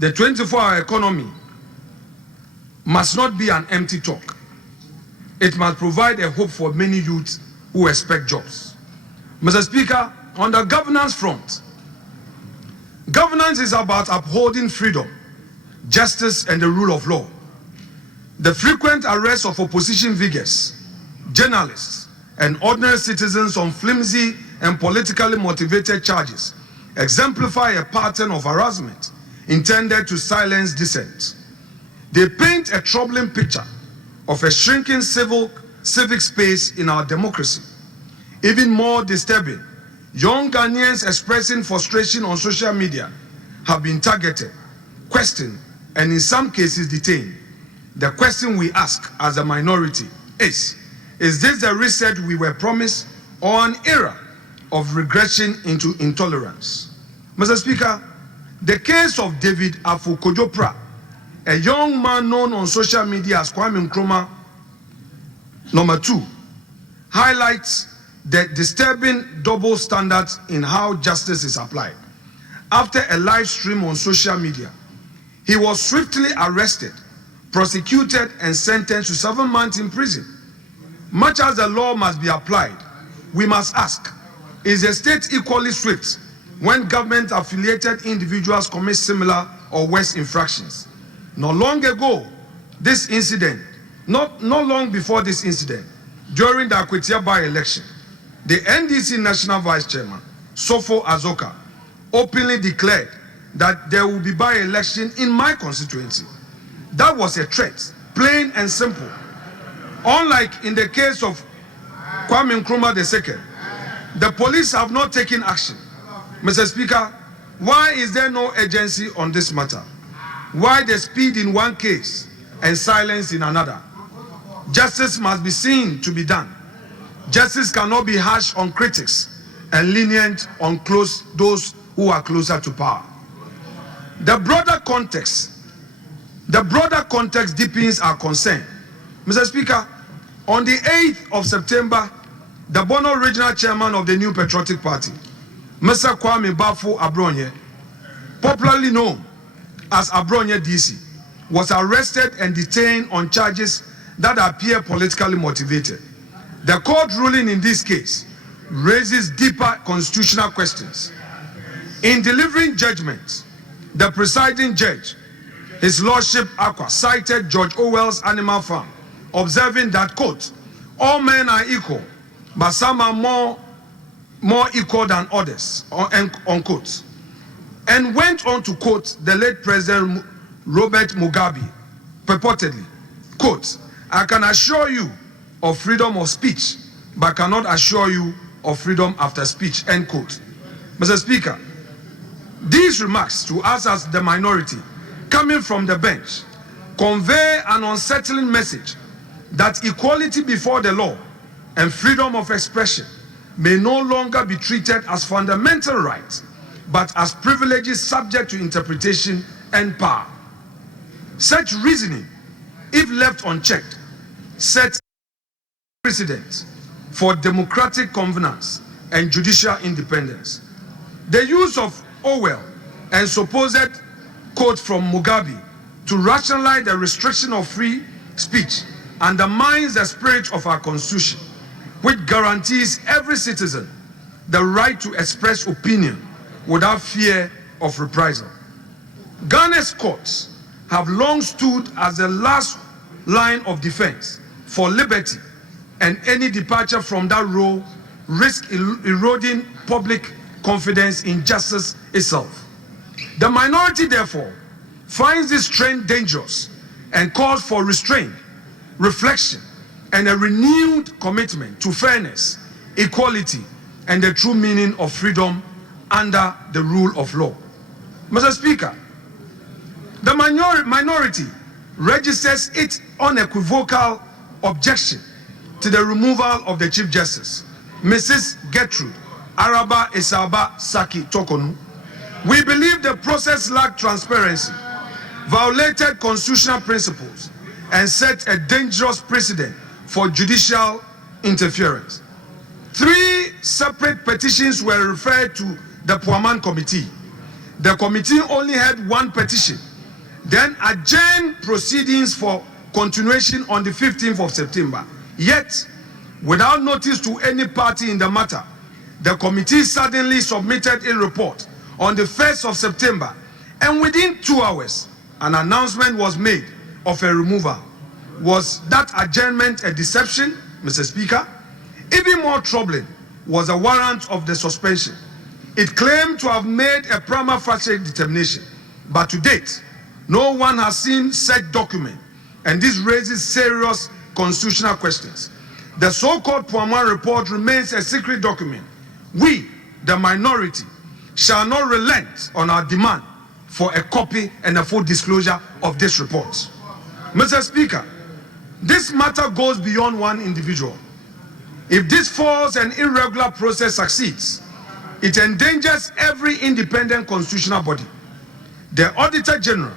The 24-hour economy must not be an empty talk. It must provide a hope for many youths who expect jobs. Mr. Speaker, on the governance front, governance is about upholding freedom, justice, and the rule of law. The frequent arrests of opposition figures, journalists, and ordinary citizens on flimsy and politically motivated charges exemplify a pattern of harassment intended to silence dissent. They paint a troubling picture of a shrinking civic space in our democracy. Even more disturbing, young Ghanaians expressing frustration on social media have been targeted, questioned, and in some cases detained. The question we ask as a minority is this the reset we were promised, or an era of regression into intolerance? Mr. Speaker, the case of David Afo-Kodjopra, a young man known on social media as Kwame Nkrumah #2, highlights the disturbing double standards in how justice is applied. After a live stream on social media, he was swiftly arrested, prosecuted, and sentenced to 7 months in prison. Much as the law must be applied, we must ask, is the state equally swift when government-affiliated individuals commit similar or worse infractions? Not long before this incident, during the Akwetia by-election, the NDC National Vice Chairman, Sofo Azoka, openly declared that there will be by-election in my constituency. That was a threat, plain and simple. Unlike in the case of Kwame Nkrumah II, the police have not taken action. Mr. Speaker, why is there no agency on this matter? Why the speed in one case and silence in another? Justice must be seen to be done. Justice cannot be harsh on critics and lenient on those who are closer to power. The broader context deepens our concern. Mr. Speaker, on the 8th of September, the Bono Regional Chairman of the New Patriotic Party, Mr. Kwame Bafo Abronye, popularly known as Abronye DC, was arrested and detained on charges that appear politically motivated. The court ruling in this case raises deeper constitutional questions. In delivering judgment, the presiding judge, His Lordship Akwa, cited George Orwell's Animal Farm, observing that, quote, all men are equal, but some are more equal than others, unquote, and went on to quote the late President Robert Mugabe, purportedly, quote, I can assure you of freedom of speech, but cannot assure you of freedom after speech, end quote. Mr. Speaker, these remarks to us as the minority, coming from the bench, convey an unsettling message that equality before the law and freedom of expression may no longer be treated as fundamental rights, but as privileges subject to interpretation and power. Such reasoning, if left unchecked, sets precedent for democratic governance and judicial independence. The use of Orwell and supposed quote from Mugabe to rationalize the restriction of free speech undermines the spirit of our Constitution, which guarantees every citizen the right to express opinion without fear of reprisal. Ghana's courts have long stood as the last line of defense for liberty, and any departure from that role risks eroding public confidence in justice itself. The minority, therefore, finds this trend dangerous and calls for restraint, reflection, and a renewed commitment to fairness, equality, and the true meaning of freedom under the rule of law. Mr. Speaker, the minority registers its unequivocal objection to the removal of the Chief Justice, Mrs. Gertrude Araba Esaba Saki Tokonu. We believe the process lacked transparency, violated constitutional principles, and set a dangerous precedent for judicial interference. 3 separate petitions were referred to the Puaman Committee. The committee only had 1 petition then adjourned proceedings for continuation on the 15th of September. Yet, without notice to any party in the matter, the committee suddenly submitted a report on the 1st of September, and within 2 hours, an announcement was made of a removal. Was that adjournment a deception, Mr. Speaker? Even more troubling was a warrant of the suspension. It claimed to have made a prima facie determination, but to date, no one has seen such document, and this raises serious constitutional questions. The so-called Puaman report remains a secret document. We, the minority, shall not relent on our demand for a copy and a full disclosure of this report. Mr. Speaker, this matter goes beyond one individual. If this false and irregular process succeeds, it endangers every independent constitutional body. The Auditor General,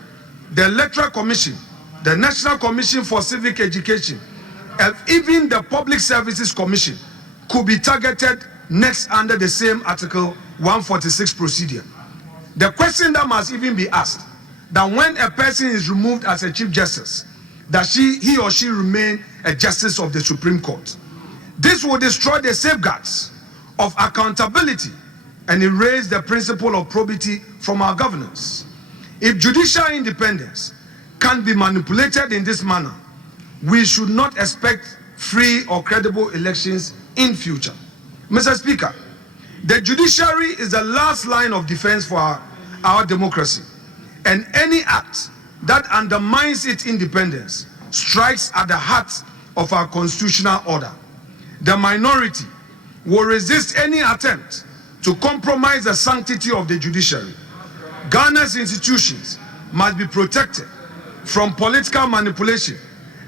the Electoral Commission, the National Commission for Civic Education, and even the Public Services Commission could be targeted next under the same Article 146 procedure. The question that must even be asked, that when a person is removed as a Chief Justice, that he or she remain a Justice of the Supreme Court. This will destroy the safeguards of accountability and erase the principle of probity from our governance. If judicial independence can be manipulated in this manner, we should not expect free or credible elections in future. Mr. Speaker, the judiciary is the last line of defense for our democracy, and any act that undermines its independence strikes at the heart of our constitutional order. The minority will resist any attempt to compromise the sanctity of the judiciary. Ghana's institutions must be protected from political manipulation,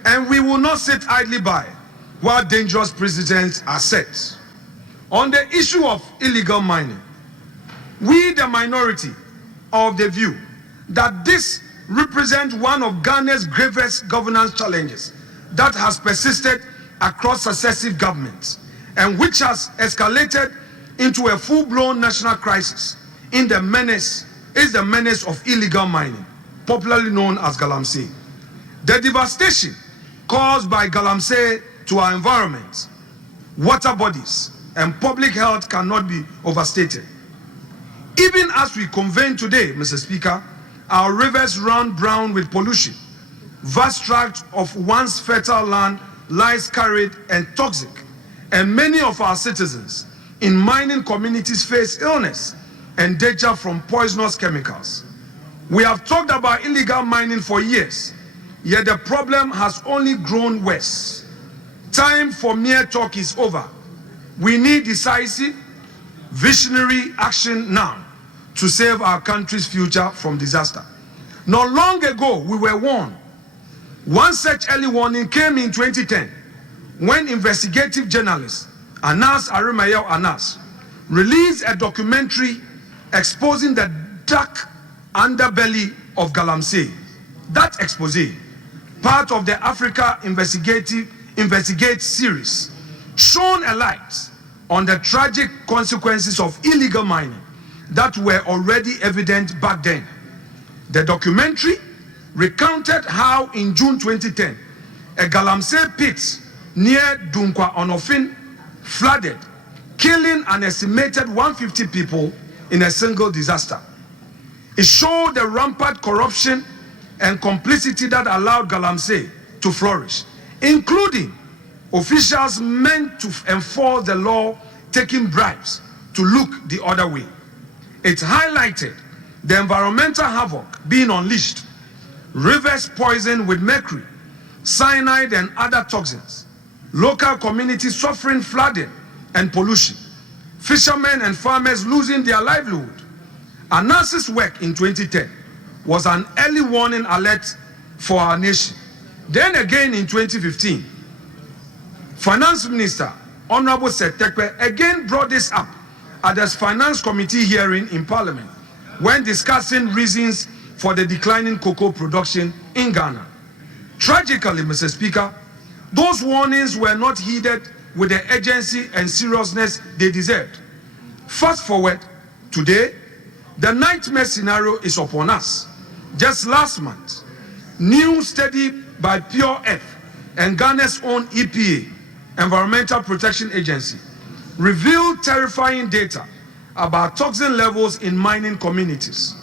and we will not sit idly by while dangerous precedents are set. On the issue of illegal mining, we, the minority, are of the view that this represents one of Ghana's gravest governance challenges that has persisted across successive governments and which has escalated into a full-blown national crisis is the menace of illegal mining, popularly known as galamsey. The devastation caused by galamsey to our environment, water bodies, and public health cannot be overstated. Even as we convene today, Mr. Speaker, our rivers run brown with pollution. Vast tracts of once fertile land lies carried and toxic, and many of our citizens in mining communities face illness and danger from poisonous chemicals. We have talked about illegal mining for years, yet the problem has only grown worse. Time for mere talk is over. We need decisive, visionary action now to save our country's future from disaster. Not long ago, we were warned. One such early warning came in 2010 when investigative journalist Anas Arimayew Anas released a documentary exposing the dark underbelly of galamsey. That expose, part of the Africa Investigate series, shone a light on the tragic consequences of illegal mining that were already evident back then. The documentary recounted how in June 2010, a galamsey pit near Dunkwa Onofin flooded, killing an estimated 150 people in a single disaster. It showed the rampant corruption and complicity that allowed galamsey to flourish, including officials meant to enforce the law taking bribes to look the other way. It highlighted the environmental havoc being unleashed, rivers poisoned with mercury, cyanide and other toxins, local communities suffering flooding and pollution, fishermen and farmers losing their livelihood. Anas's work in 2010 was an early warning alert for our nation. Then again in 2015, Finance Minister Honorable Setekpe again brought this up at the Finance Committee hearing in Parliament when discussing reasons for the declining cocoa production in Ghana. Tragically, Mr. Speaker, those warnings were not heeded with the urgency and seriousness they deserved. Fast forward, today, the nightmare scenario is upon us. Just last month, new study by Pure Earth and Ghana's own EPA, Environmental Protection Agency, revealed terrifying data about toxin levels in mining communities.